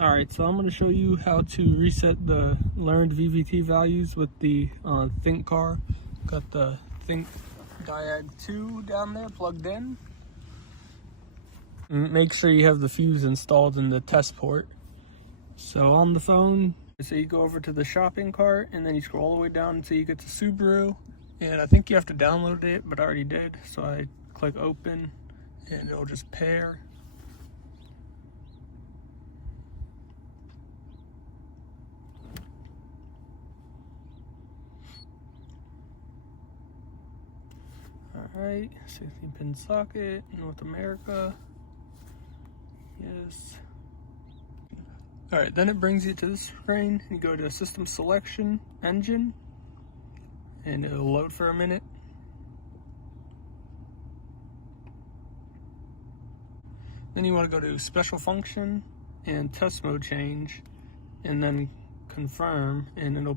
Alright, so I'm going to show you how to reset the Learned VVT values with the Think car. Got the ThinkDiag 2 down there plugged in. Make sure you have the fuse installed in the test port. So on the phone, so you go over to the shopping cart and then you scroll all the way down until you get to Subaru. And I think you have to download it, but I already did. So I click open and it'll just pair. Alright, 16 pin socket, North America. Yes. Alright, then it brings you to this screen. You go to System Selection, Engine, and it'll load for a minute. Then you want to go to Special Function and Test Mode Change, and then confirm, and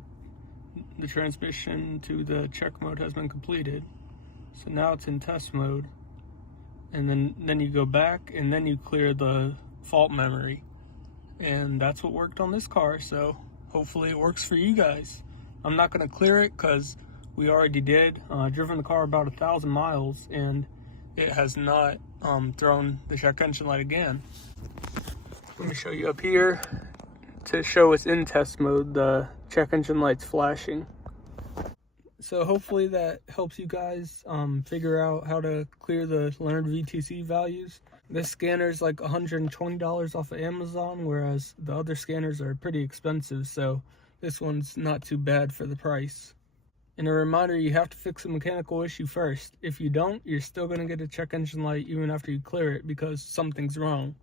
the transmission to the check mode has been completed. So now it's in test mode, and then you go back and then you clear the fault memory, and that's what worked on this car. So hopefully it works for you guys. I'm not going to clear it because we already did. Driven the car about 1,000 miles and it has not thrown the check engine light again. Let me show you up here to show it's in test mode. The check engine light's flashing. So hopefully that helps you guys figure out how to clear the Learned VTC values. This scanner is like $120 off of Amazon, whereas the other scanners are pretty expensive, so this one's not too bad for the price. And a reminder, you have to fix a mechanical issue first. If you don't, you're still going to get a check engine light even after you clear it because something's wrong.